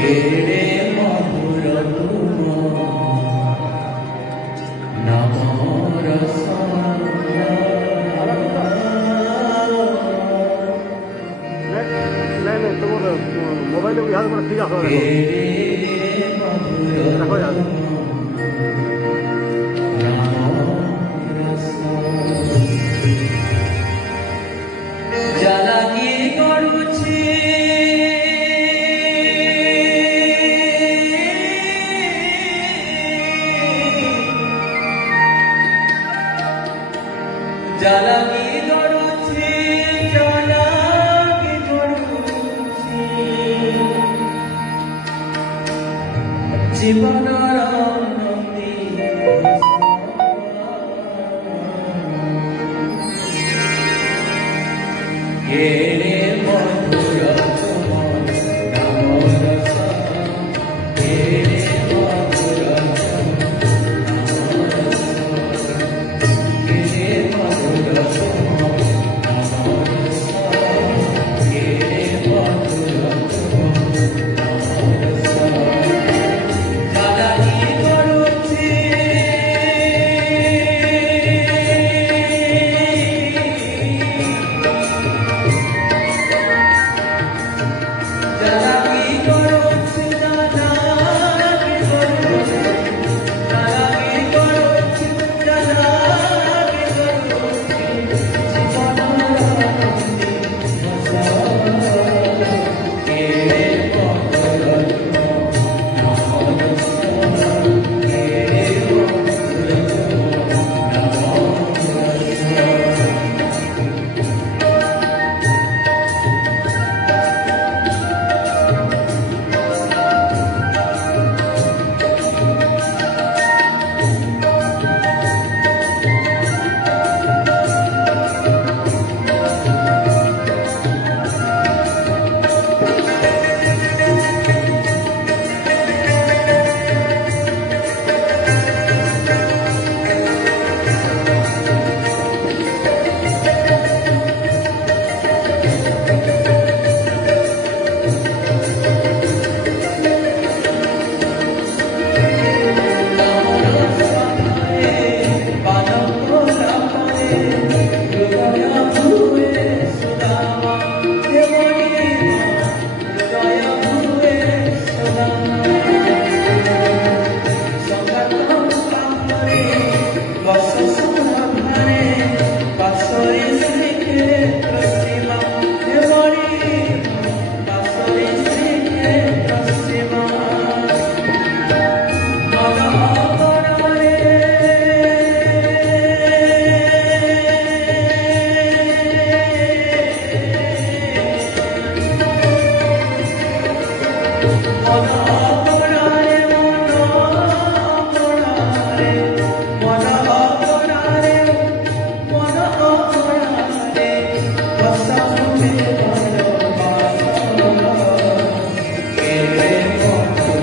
কেড়ে মধুর নামর মোবাইলে বিহার করে ঠিক আছে দেখো যাবে জ্বালানি করছি জ্বালানি করছি জ্বালানি করছি জীবনর নদী কেড়ে মধুর নামর কেড়ে মধুর কেড়ে মধুর কেড়ে মধুর জ্বালানি করছি জ্বালানি করছি জ্বালানি করছি জ্বালানি করছি জ্বালানি করছি কেড়ে মধুর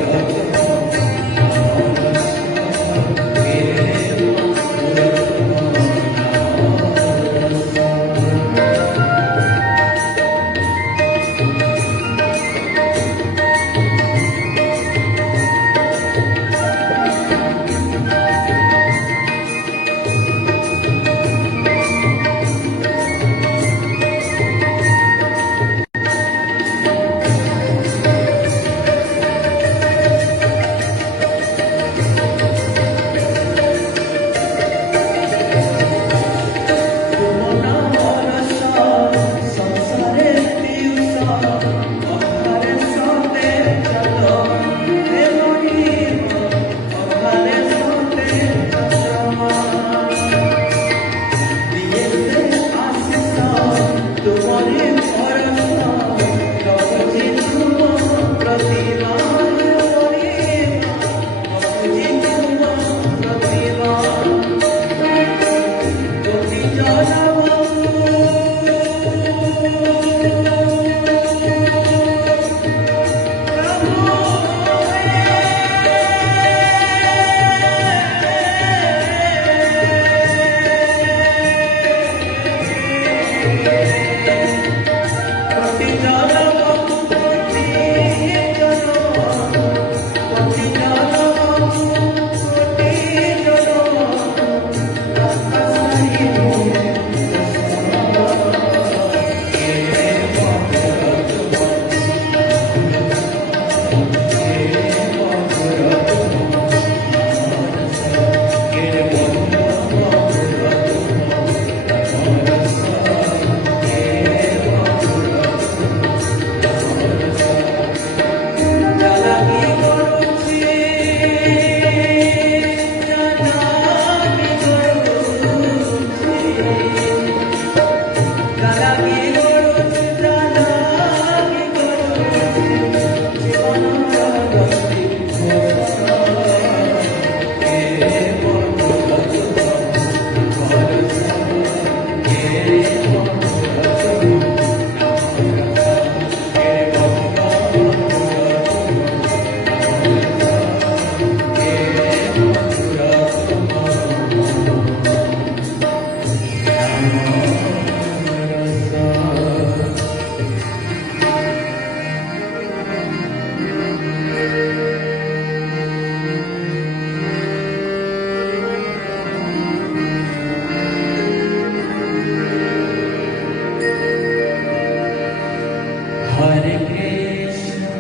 Hare Krishna,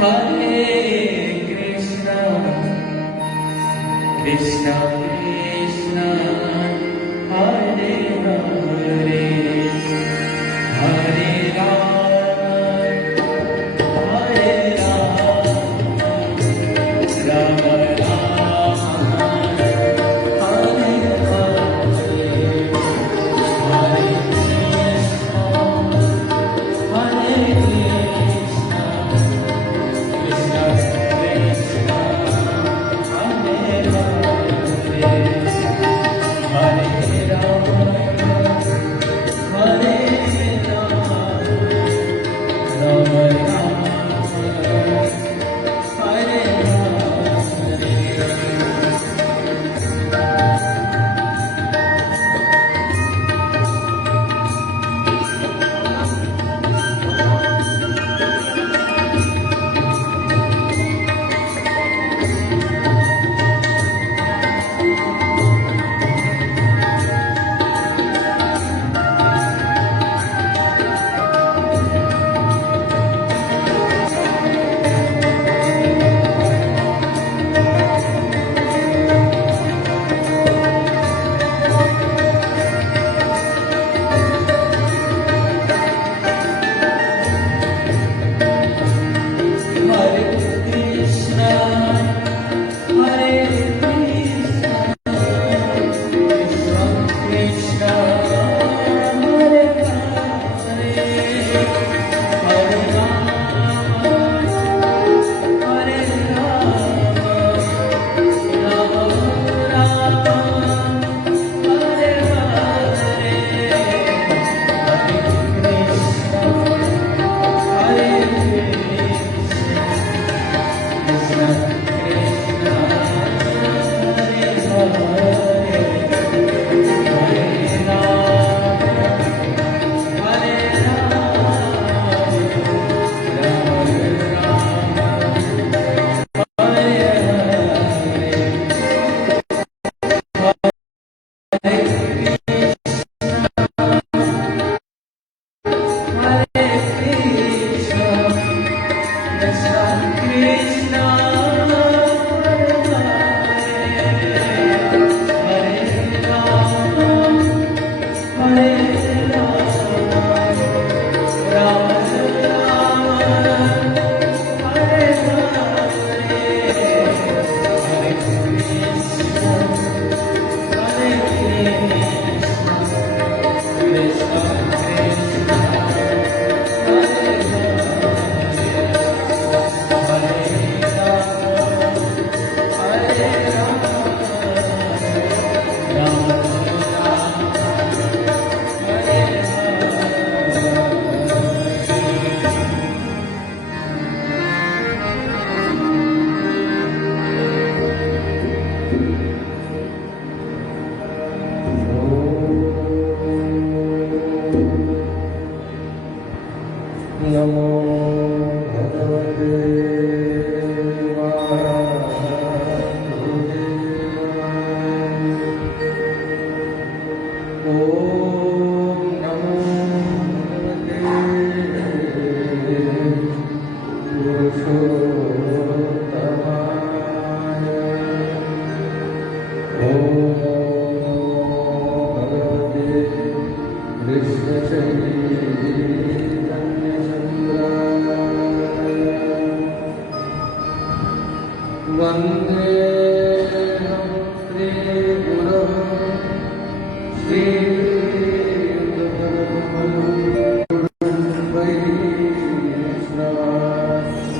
Hare Krishna, Krishna Krishna, Hare Hare, Hare Rama, Hare Rama, Rama Rama, Hare Hare, Hare Krishna, Hare Krishna, Krishna Krishna, Hare Hare, Hare Rama, Hare Rama, Rama Rama, Hare Krishna, Hare Krishna, Krishna Krishna, Hare Hare, Hare Rama, Hare Rama, Rama Rama, Hare Hare, Hare Krishna, Hare Krishna, Krishna Krishna, Hare Hare, Hare Rama, Hare नमो भगवते वासुदेवाय। ॐ नमो भगवते पुरुषोत्तमाय। ॐ भगवते कृष्णचैतन्यचन्द्राय। वन्देऽहं श्रीगुरो वैष्णवांश्च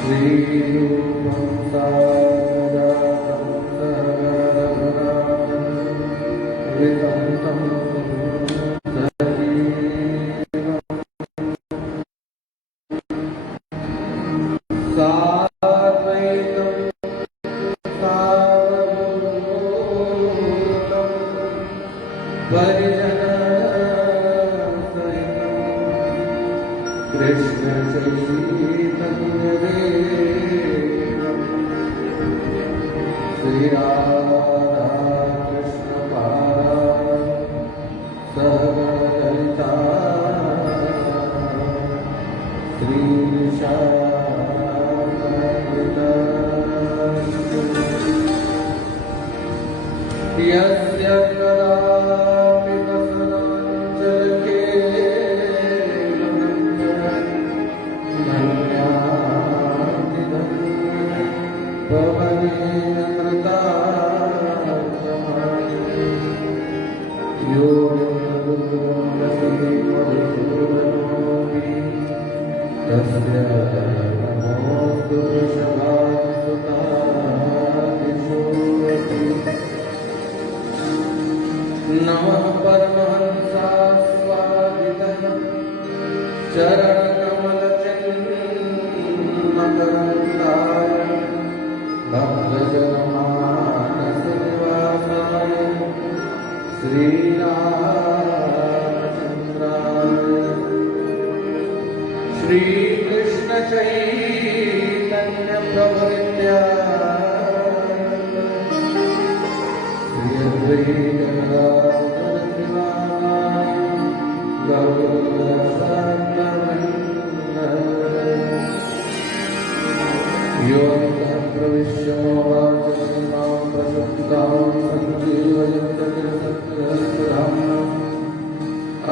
श्रीरूपं साग्रजातं सहगणरघुनाथान्वितं साद्वैतं सावधूतं परिजनसहितं कृष्णचैतन्यदेवं श्रीराधाकृष्णपादां सहगणललिता तस्य नमोऽस्तु वृषभासुतादिशोऽपि नमः परमहंसास्वादितः चरणकमलचिन्मकरन्दाय भक्तजनमानसनिवासाय श्रीरामचन्द्राय श्रीकृष्ण चैतन्य प्रभु नित्यानन्द श्री अद्वैत गदाधर श्रीवासादि गौरभक्तवृन्द यो अन्तः प्रविश्य मम वाचस्पतिं प्रसक्तां सञ्जीवयन्तकिलसत्कृतधाम्ना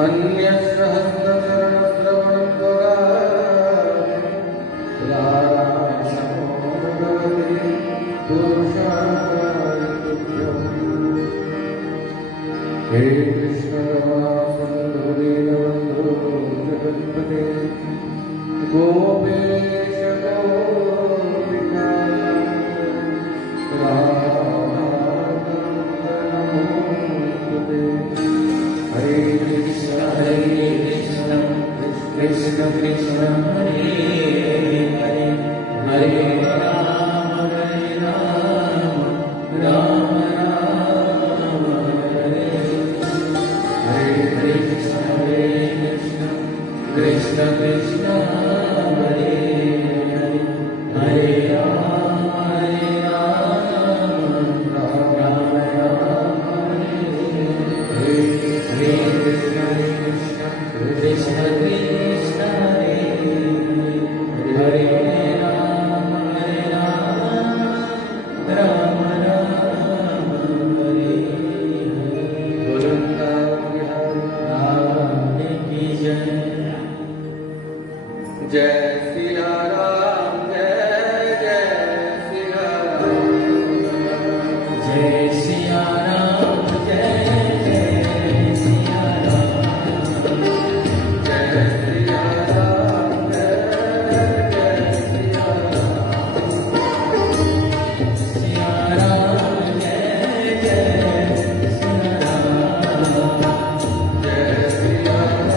अन्यसहस्रचरणश्रवणं त्वगामि भगवते पुरुषाय तुभ्यम्। हे कृष्ण करुणा सिन्धु दीनबन्धो जगत्पते गोपेश गोपिकानाथ राधाकान्त नमोस्तुते। हरे कृष्ण कृष्ण कृष्ण हरे हरे हरे राम राम राम हरे हरे कृष्ण कृष्ण हरे हरे हरे राम राम राम हरे हरे कृष्ण कृष्ण कृष्ण हरे हरे राम राम राम हरे गोविंदा बिहारी की जय। जय सिया राम जय जय सिया राम जय सिया राम जय जय सिया राम जय सिया राम जय जय सिया राम सिया राम जय जय सिया राम जय सिया राम जय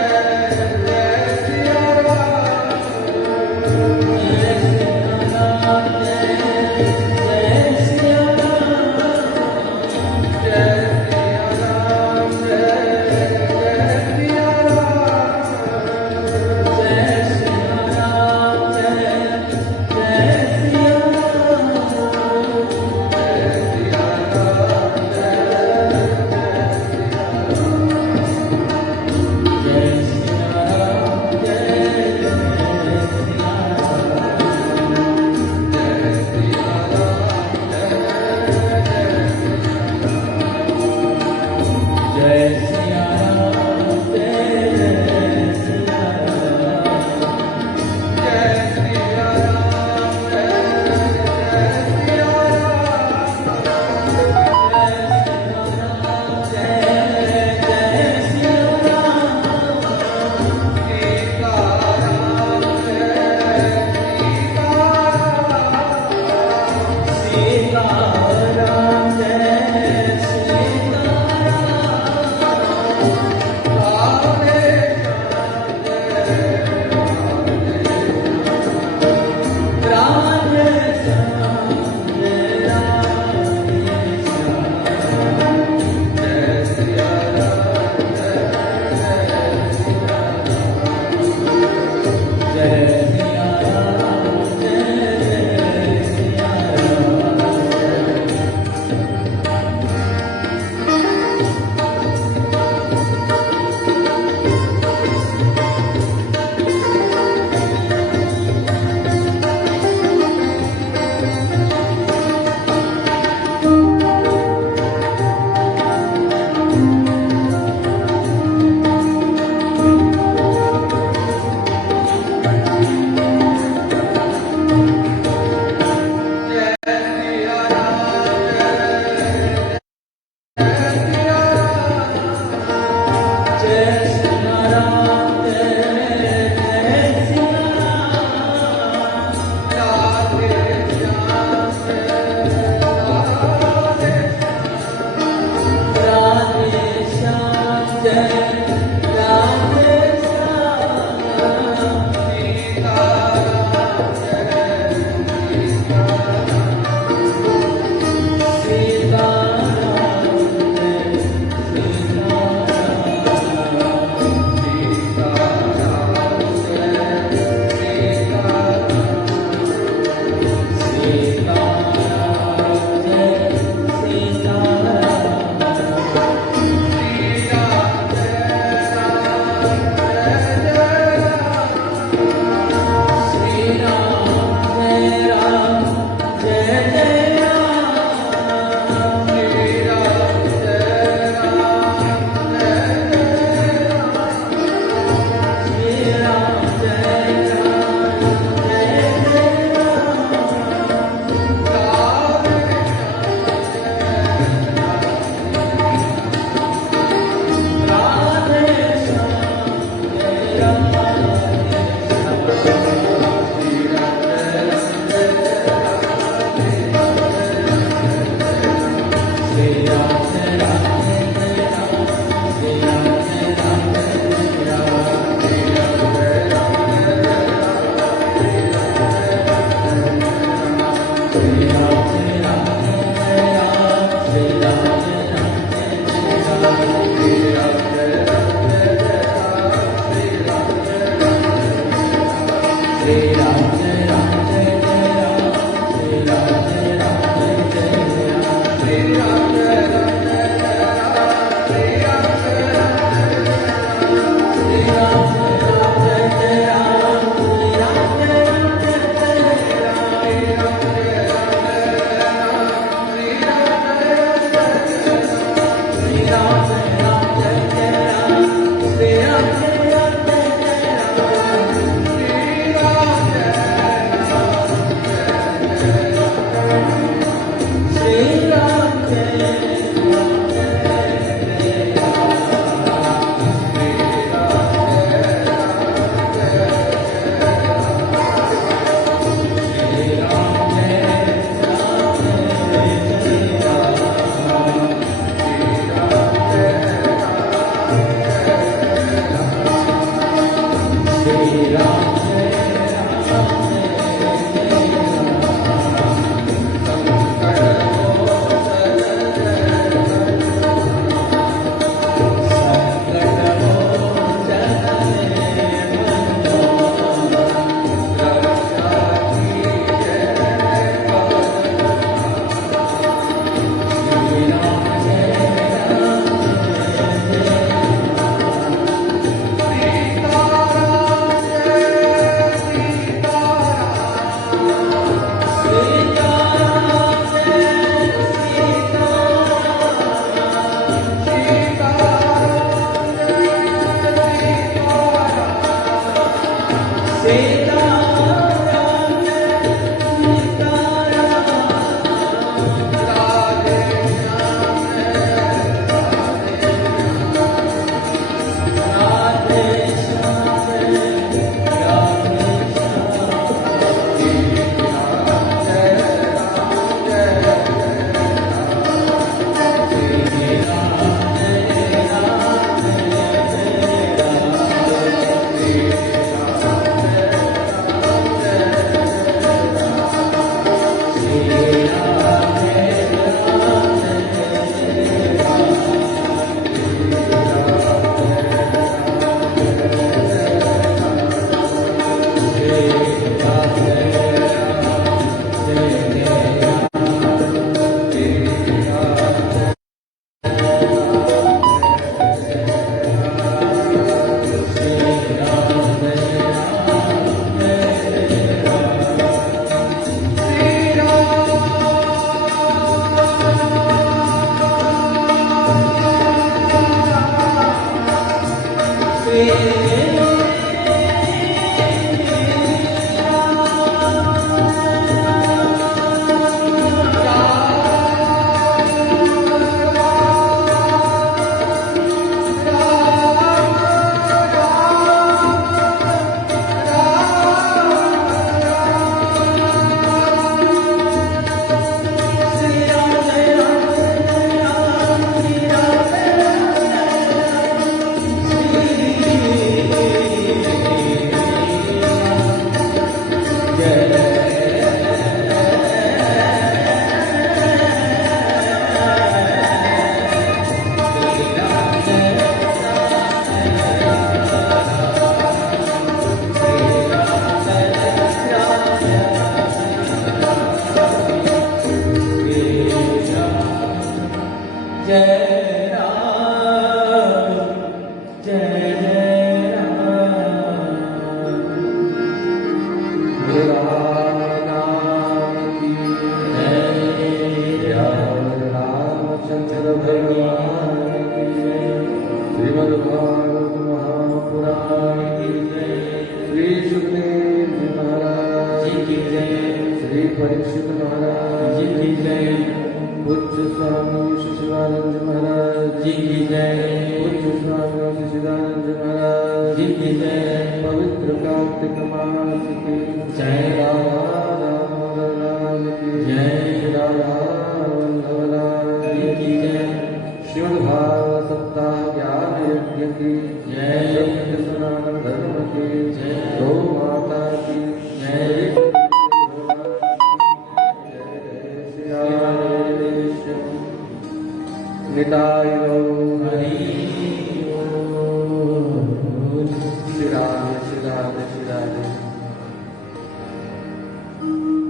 जय सिया राम जय जय सिया राम जय सिया राम जय जय सिया राम जय सिया राम जय जय सिया राम जय सिया राम जय जय सिया राम जय सिया राम जय जय सिया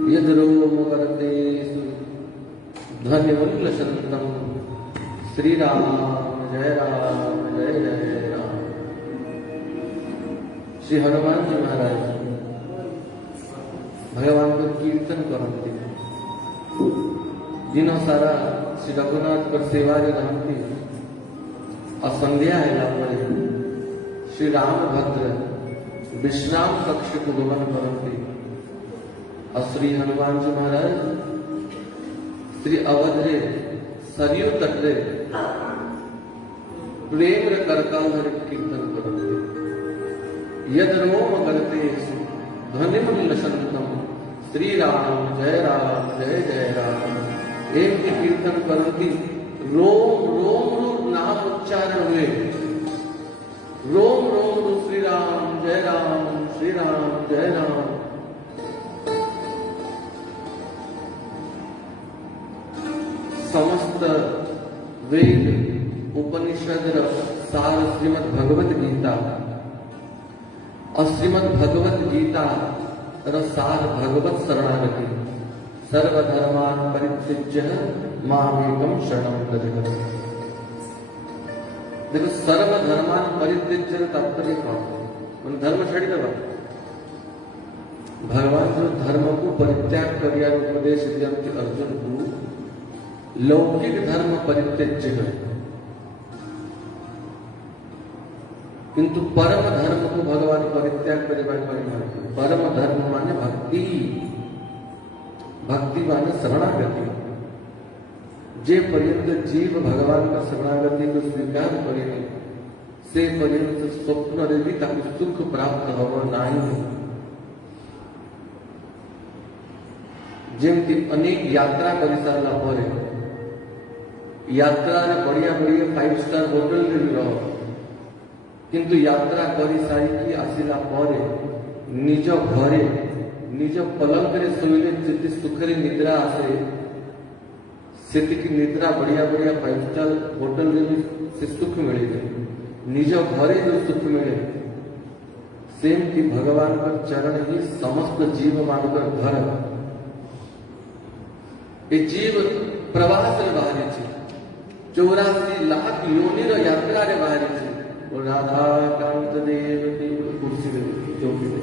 यद्रोमकरतेषु ध्वनिमुल्लसन्तं श्री राम जय राम। श्री हनुमान जी महाराज भगवान को कीर्तन करती दिनों सारा श्री रघुनाथ पर सेवा रहती और संध्या है श्री राम भद्र विश्राम कक्ष को गमन करती और श्री हनुमान जी महाराज श्री अवधरे सरयू तटे प्रेम करकल कीर्तन करते यद रोम करते ध्वनिमुल्लसन्तं श्री राम जय राम। एक कीर्तन करती रोम रोम नाम उच्चारण हुए रोम रोम श्री राम जय राम। समस्त वेद उपनिषद सार श्रीमद् भगवत गीता और श्रीमद् भगवत गीता सार भगवत शरणागति सर्वधर्मान परित्यज्य मामेकं शरणं व्रज। देखो सर्वधर्मान परित्यज्य तात्पर्य कौन धर्म छाड़ी देवा भगवान जो धर्म को परित्याग करिया उपदेश दियंति अर्जुन को लौकिक धर्म परित्यज्य है किंतु परम धर्म को भगवान परित्याग करे परम धर्म माने भक्ति माने शरणागति जे पर्यंत जीव भगवान का शरणागति को स्वीकार करे से पर्यंत स्वप्न रे भी ताकि सुख प्राप्त हो नहीं। जेमती अनेक यात्रा कर सारा पर यात्रा बढ़िया 5 स्टार होटल रे रहो किंतु यात्रा कर सारी आसिला पर निज घरे निज पलंग रे सोइले जिते सुखरे निद्रा आसे सेतिकी निद्रा बढ़िया 5 स्टार होटल रे भी से सुख मिले निज घरे जो सुख मिले सेम की भगवान का चरण ही समस्त जीव मानकर घर ये जीव प्रवास रे बाहरी छे 84 लाख योनिर यात्रा रे बाहरी छे और राधा कांत देव की कुर्सी रे चौकी रे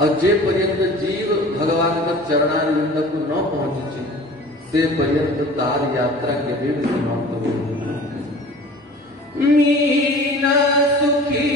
और जे पर्यंत जीव भगवान का चरणारविंद को न पहुंचे से पर्यंत तार यात्रा के भी समाप्त हो मीना सुखी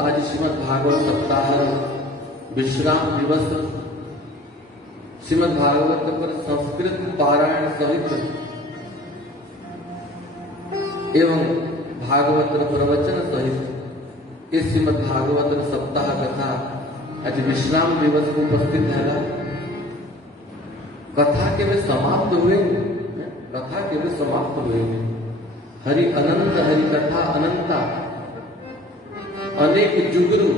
आज श्रीमद् भागवत सप्ताह विश्राम दिवस श्रीमद् भागवत पर संस्कृत पारायण सहित एवं भागवत प्रवचन सहित इस श्रीमद् भागवत सप्ताह कथा आज विश्राम दिवस को उपस्थित है। कथा के वे समाप्त हुए हरि अनंत हरि कथा अनंता अनेक जुगुरु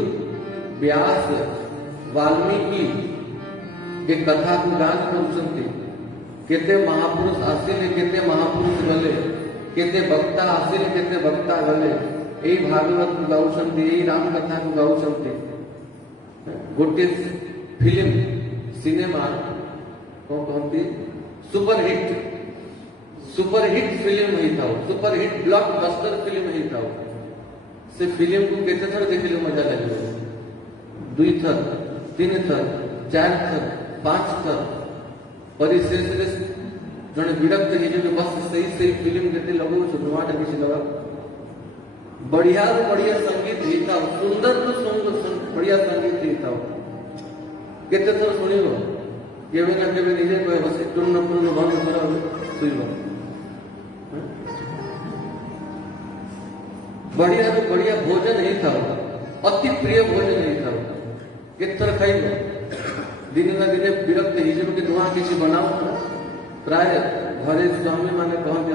व्यास वाल्मीकि के कथा को गान करुछंती केते महापुरुष आसिले केते महापुरुष गले केते वक्ता आसिले केते वक्ता गले एई भागवत को गाउछंती एई राम कथा को गाउछंती गोटे फिल्म सिनेमा को कहंती सुपरहिट फिल्म ही था सुपरहिट ब्लॉकबस्टर फिल्म ही था से फिल्म को केते थर देखले मजा लगे 2 थर 3 थर 4 थर 5 थर परिशेष रे जने विरक्त हे जे बस सही फिल्म केते लगो छ दुआटा किछ लगा बढ़िया बढ़िया संगीत होता सुंदर बढ़िया संगीत होता केते थर शुणव केवे ना केवे निजे कह बस टूर्ण पूर्ण बंद कर शुभ बढ़िया बढ़िया भोजन होता अति प्रिय भोजन होता केतर खाइब दिन ना दिन विरक्त हो कि नुआ किसी बनाओ प्राय घरे स्वामी माने कहते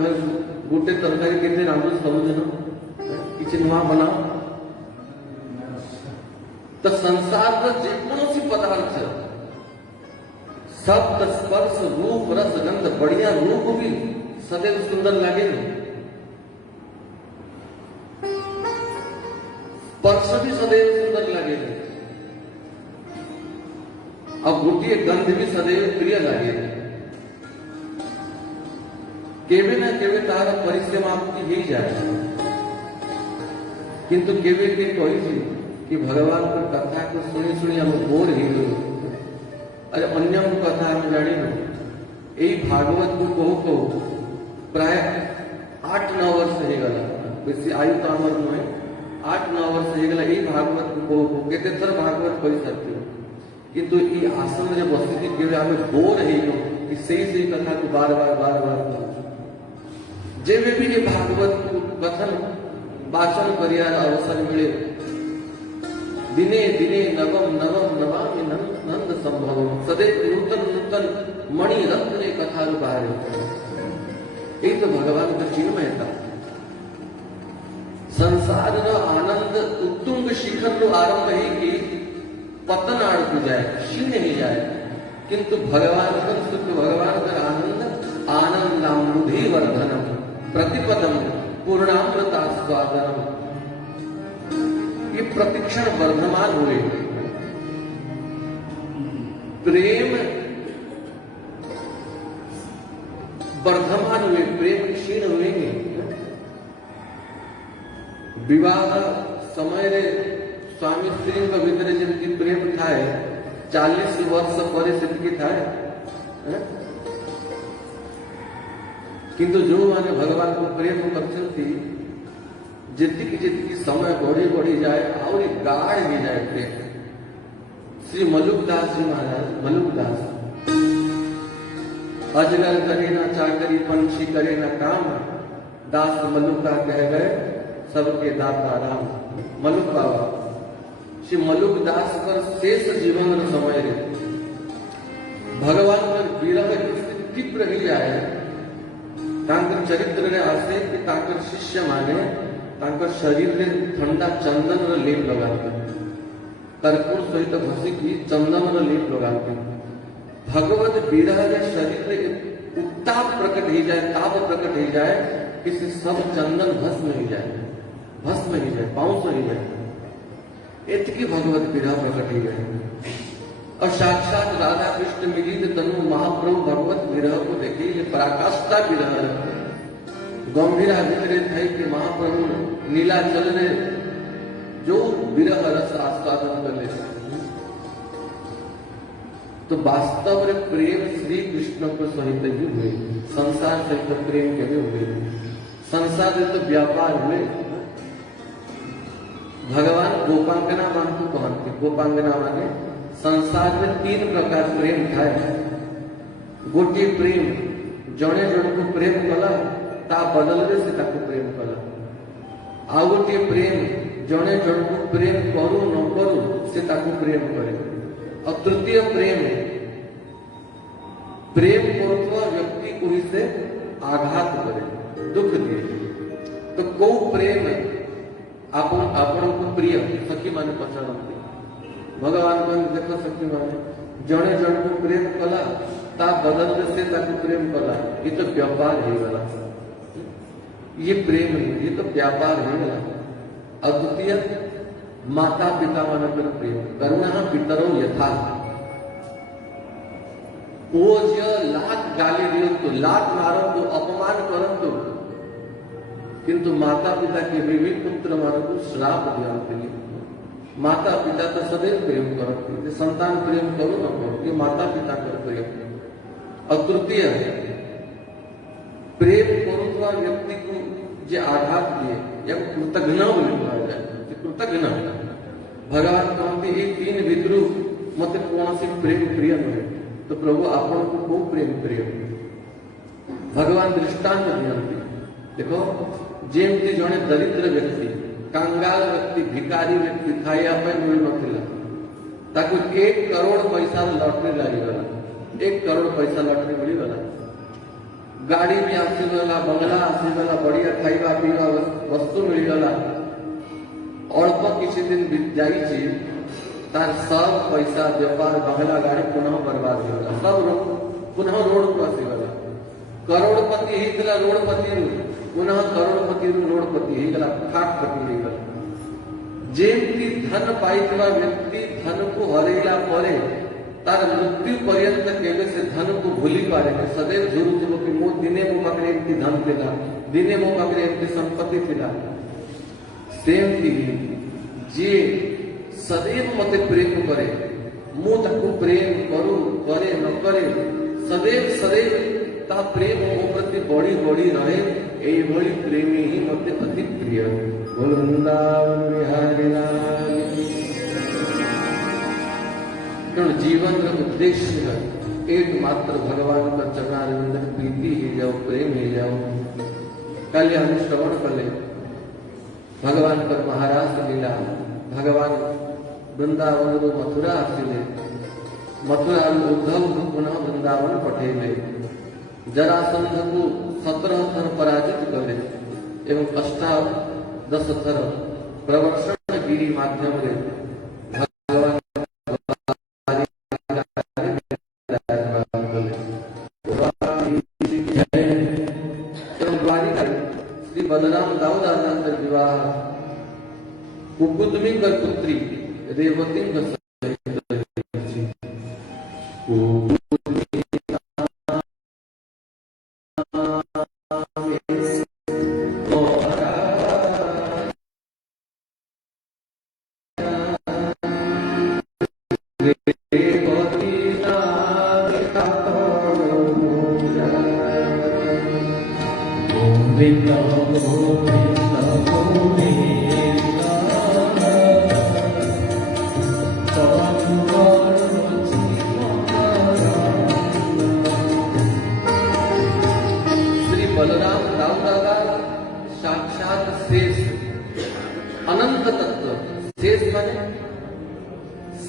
गोटे तरकारी केते रांधु सबुदिन किसी नुआ बनाओ तो संसार जेकोसी पदार्थ शब्द स्पर्श रूप रस गंध बढ़िया रूप भी सदैव सुंदर लगे स्पर्श भी सदैव सुंदर लगे और गोटे गंध भी सदैव प्रिय लगे केवे ना केवे तार परिसमाप्ति हो जाए किंतु केवे के कही कि भगवान को कथा को शुणी शुणी हम बोर हो गए अरे अन्य कथा हम जानी यही भागवत को कहो प्राय 8-9 वर्ष हो गला बेसी आयु तो आमर नुहे 8-9 वर्ष हो गला यही भागवत को कहो केते थर भागवत कही सकते किंतु ये आसन रे बसी केवे आमे बोर हो गयो कि सही कथा को बार बार जेबे भी ये भागवत कथन वाचन करियार अवसर मिले दिने दिने नवम नवामि नंद संभवम सदैव नूतन मणि रत्न कथा बाहर यही तो भगवान का चिन्मयता संसार आनंद उत्तुंग शिखर रो आरंभ है कि पतन आड़कू जाए क्षीण ही जाए किंतु भगवान का सुख भगवान का आनंद आनंदामृधि वर्धनम प्रतिपदम पूर्णामृतास्वादनम ये प्रतिक्षण वर्धमान हुए प्रेम वर्धमान हुए प्रेम क्षीण हुए विवाह समय रे स्वामी स्त्री का भीतर जमती प्रेम थाए 40 वर्ष पर सेमती थाए किंतु जो माने भगवान को प्रेम करछंती जेतिकी समय बढ़ी बढ़ी जाए और गाढ़ भी जाए प्रेम श्री मलुकदास जी महाराज मलुकदास अजगर करे ना चाकरी पंछी करे ना काम दास मलुका कह गए सबके दाता राम मलुक बाबा श्री मलुकदास पर शेष जीवन समय रे भगवान पर विरह तीव्र ही जाए तांकर चरित्र रे आसे कि तांकर शिष्य माने तांकर शरीर रे ठंडा चंदन रो लेप लगाते कर्पूर सहित घसीकी चंदन रो लेप लगाते भगवत विरह रे शरीर रे उत्ताप प्रकट हो जाए ताप प्रकट हो जाए किसी सब चंदन भस्म हो जाए पांच हो जाए इतकी भगवत विरह प्रकट हो जाए और साक्षात राधा कृष्ण मिलित तनु महाप्रभु भगवत विरह को देखी ये पराकाष्ठा विरह गंभीरा भितरे थई कि महाप्रभु नीलाचल ने जो विरह रस आस्वादन कर ले तो वास्तव में प्रेम श्री कृष्ण को सहित ही हुए संसार सहित प्रेम के हुए संसार से तो व्यापार हुए भगवान गोपांगना मान को कहते गोपांगना माने संसार में 3 प्रकार प्रेम थाए गोटे प्रेम जड़े जन को प्रेम कला ता बदल से ताको प्रेम कला आ गोटे प्रेम जड़े जन को प्रेम करू न करू से ताको प्रेम करे और तृतीय प्रेम करथवा व्यक्ति को ही से आघात करे दुख दिए तो को प्रेम आपण को प्रिय सखी माने पचारती भगवान को देख सखी माने जड़े जन को प्रेम कला ता बदल से ताको प्रेम कला ये तो व्यापार हो गला ये प्रेम नहीं ये तो व्यापार हो गला और द्वितीय माता पिता मानकर प्रेम करुणा पितरो यथा वो जो लाख गाली दियो लाख मारो तो अपमान करंतु किंतु माता पिता के विवेक पुत्र मारो श्राप दिया माता पिता तो सदैव प्रेम करते संतान प्रेम करो न करो ये माता पिता कर प्रेम और तृतीय प्रेम करुवा व्यक्ति को जे आघात दिए या कृतघ्न बोली कहुए कृतघ्न भगवान कहते ये तीन भितर मत कौन सी प्रेम प्रिय नुहे तो प्रभु आपण को कौ प्रेम प्रिय भगवान दृष्टांत दियंती देखो जेमती जड़े दरिद्र व्यक्ति कांगाल व्यक्ति भिकारी व्यक्ति खाया मिल ना 1 करोड़ पैसा लॉटरी लगीगला 1 करोड़ पैसा लॉटरी मिलगला गाड़ी भी आसीगला बंगला आसीगला बढ़िया खाइबा पीवा वस्तु मिलगला अल्प किसी दिन जाइए तार सब पैसा व्यापार बंगला गाड़ी पुनः बर्बाद होगा सब पुनः रोड को आसीगला करोड़पति होता रोडपति पुनः करोड़पति रोडपति होगा खाटपति होगा जेमती धन पाइवा व्यक्ति धन को हरैला परे तार मृत्यु पर्यंत केवे से धन को भूली पारे सदैव झुरुथुब कि मो दिने मो पाखे एमती धन थिला दिने मो पाखे एमती संपत्ति थिला सेमती जे सदैव मते प्रेम करे मु ताकू प्रेम करू करे न करे सदैव सदैव ता प्रेम मो प्रति बढ़ी बढ़ी रहे एई भली प्रेमी ही मते अति प्रिय वृंदावन विहारी लाल की जीवन का उद्देश्य है एकमात्र भगवान का चरणारविंद प्रीति ही जाओ प्रेम ही जाओ कल हम श्रवण कले भगवान पर महाराज लीला भगवान वृंदावन मथुरा आसिले मथुरा उद्धव पुनः वृंदावन पठेले जरासंध को 17 थर पराजित कले एवं 18 थर प्रवर्षण गिरी माध्यम रे भगवान श्री बलराम दाऊद आनंद विवाह कुकुदमी कर पुत्री रेवती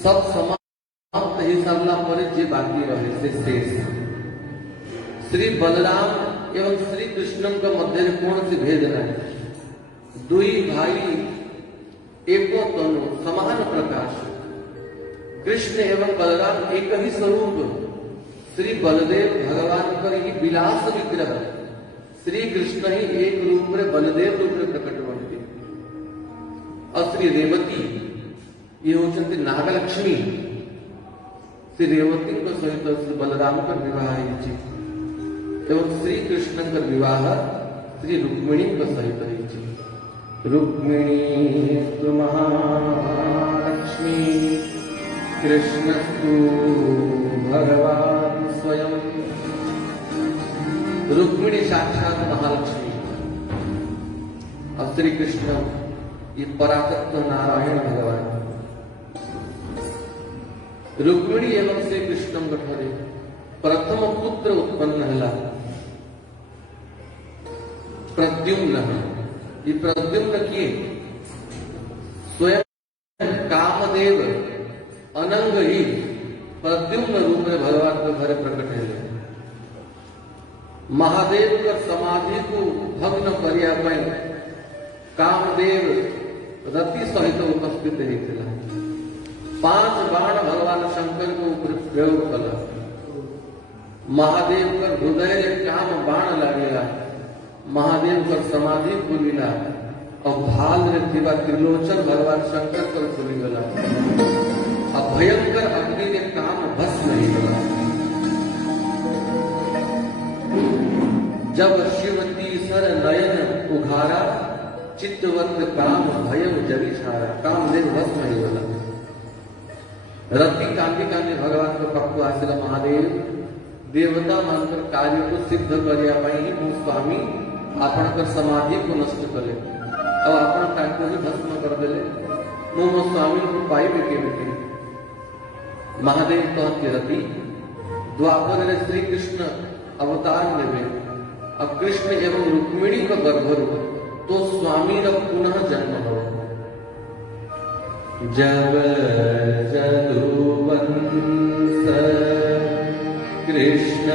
सब समाप्त ही सरला पर जे बाकी रहे से शेष श्री बलराम एवं श्री कृष्ण के मध्य कौन सी भेद नहीं दुई भाई एको तनु समान प्रकाश कृष्ण एवं बलराम एक ही स्वरूप श्री बलदेव भगवान पर ही विलास विग्रह श्री कृष्ण ही एक रूप में बलदेव रूप में प्रकट बनते और श्री रेवती ये होती नागलक्ष्मी श्री रेवती को सहित श्री बलराम का विवाह एवं श्री कृष्ण का विवाह श्री रुक्मिणी को सहित रुक्मिणी तु महालक्ष्मी कृष्णस्तु भगवान स्वयं रुक्मिणी साक्षात महालक्ष्मी और श्री कृष्ण ये परातत्व नारायण भगवान रुक्मिणी एवं श्री कृष्ण गठरे प्रथम पुत्र उत्पन्न है प्रद्युम्न ये प्रद्युम्न किए स्वयं कामदेव अनंग ही प्रद्युम्न रूप में भगवान के घर प्रकट है महादेव का समाधि को भग्न करिया कामदेव रति सहित उपस्थित होता 5 बाण भगवान शंकर को प्रयोग कला महादेव का हृदय काम बाण लगेगा महादेव का समाधि खुलिला और भाल रे त्रिलोचन भगवान शंकर पर खुली गला और भयंकर अग्नि ने काम भस्म नहीं गला जब शिवती सर नयन उघारा चित्तवत काम भयम जरी छारा कामदेव भस्म नहीं गला रति कांदी कांदी भगवान को पक्को आसिला महादेव देवता मानकर कार्य को सिद्ध करिया ही मो स्वामी आपण समाधि को नष्ट कले अब आपण ताको भी भस्म कर देले मो स्वामी को पाइबे केमिति महादेव कहते रति द्वापर रे श्री कृष्ण अवतार नेबे अब कृष्ण एवं रुक्मिणी का गर्भरु तो स्वामी रा पुनः जन्म हो जब जदुवंश कृष्ण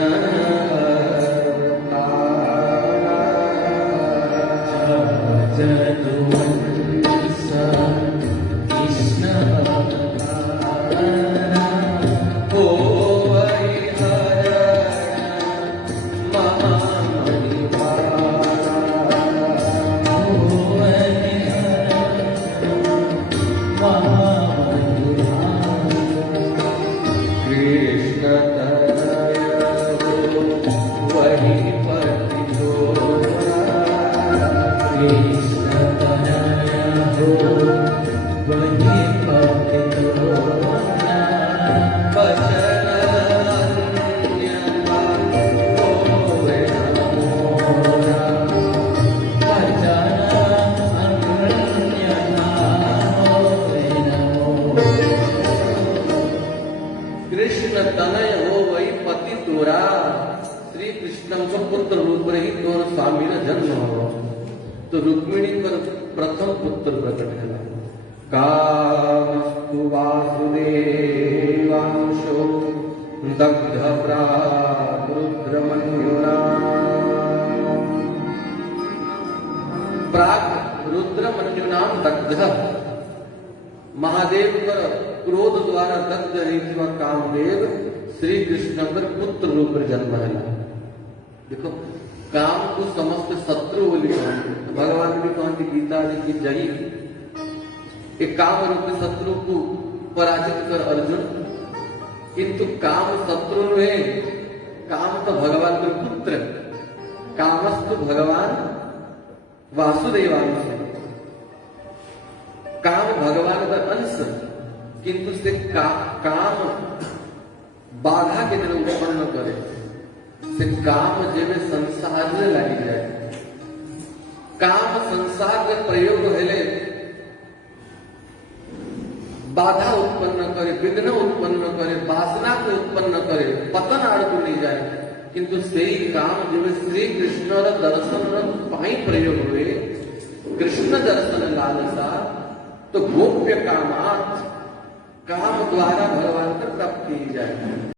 पुत्र रूप ही तोर स्वामी न जन्म हो तो रुक्मिणी पर प्रथम पुत्र प्रकट है कामस्तु वासुदेवांशो दग्ध रुद्रमन्युना प्राग रुद्रमन्युना दग्ध महादेव पर क्रोध द्वारा दग्ध रही कामदेव श्री कृष्ण पर पुत्र रूप जन्म है देखो काम को समस्त शत्रु बोली भगवान भी कहते गीता की जही एक काम रूप शत्रु को पराजित कर अर्जुन किंतु काम शत्रु है काम तो भगवान के पुत्र कामस्तु भगवान वासुदेवांश काम भगवान का अंश किंतु से काम बाधा के दिन उत्पन्न करे से काम जेवे संसार में लगी जाए काम संसार के प्रयोग हेले बाधा उत्पन्न करे विघ्न उत्पन्न करे वासना को उत्पन्न करे पतन आड़कू नहीं जाए किंतु सही काम जेवे श्री कृष्ण दर्शन पाई प्रयोग हुए कृष्ण दर्शन लालसा तो गोप्य कामात काम द्वारा भगवान तक प्राप्त की जाए।